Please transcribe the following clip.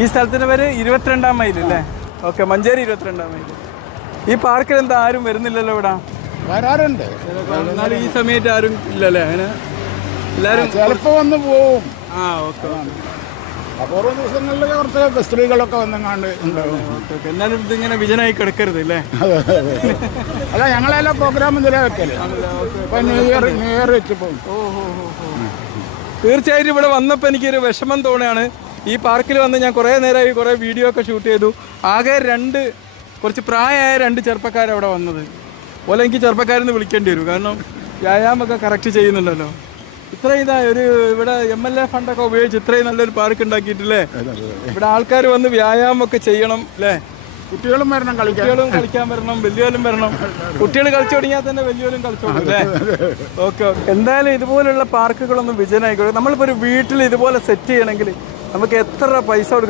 ഈ സ്ഥലത്തിന്റെ പേര് 22-ാം മൈൽ അല്ലേ? Okay, Manjeri 22-ാം mile. ഈ പാർക്കിൽ എന്താ ആരും വരുന്നില്ലല്ലോ ഇവിടെ? വരാറുണ്ട്. എന്നാലും ഈ സമയത്ത് ആരും ഇല്ലല്ലേ? അങ്ങനെ എല്ലാവരും ചിലപ്പോൾ വന്ന് പോവും. ആ ഓക്കെ. അപൂർവ ദിവസങ്ങളിൽ സ്ത്രീകളൊക്കെ വന്നെങ്ങാണ്ട് ഉണ്ടാവും. എന്നാലും ഇതിങ്ങനെ വിജനായി കിടക്കരുത് അല്ലേ? അല്ല, ഞങ്ങളെല്ലാം പ്രോഗ്രാം ഇതിലെ വെക്കല്. ന്യൂ ഇയർ വെച്ച് പോകും. തീർച്ചയായിട്ടും ഇവിടെ വന്നപ്പോൾ എനിക്കൊരു വിഷമം തോന്നുകയാണ്. ഈ പാർക്കിൽ വന്ന് ഞാൻ കുറേ നേരമായി കുറേ വീഡിയോ ഒക്കെ ഷൂട്ട് ചെയ്തു. ആകെ കുറച്ച് പ്രായമായ 2 ചെറുപ്പക്കാരവിടെ വന്നത്. പോലെ എനിക്ക് ചെറുപ്പക്കാരെന്ന് വിളിക്കേണ്ടി വരും, കാരണം വ്യായാമമൊക്കെ കറക്റ്റ് ചെയ്യുന്നുണ്ടല്ലോ. ഇത്രയും ഇവിടെ MLA ഫണ്ടൊക്കെ ഉപയോഗിച്ച് ഇത്രയും നല്ലൊരു പാർക്ക് ഉണ്ടാക്കിയിട്ടില്ലേ? ഇവിടെ ആൾക്കാർ വന്ന് വ്യായാമമൊക്കെ ചെയ്യണം അല്ലേ? കുട്ടികളും വരണം, കുട്ടികളും കളിക്കാൻ വരണം, വലിയവരും വരണം. കുട്ടികൾ കളിച്ചു തുടങ്ങിയാൽ തന്നെ വലിയവരും കളിച്ചോളും അല്ലേ? ഓക്കെ. എന്തായാലും ഇതുപോലുള്ള പാർക്കുകളൊന്നും വിജയനായിക്കോട്ടെ. നമ്മളിപ്പോൾ ഒരു വീട്ടിൽ ഇതുപോലെ സെറ്റ് ചെയ്യണമെങ്കിൽ നമുക്ക് എത്ര പൈസ കൊടുക്കണം?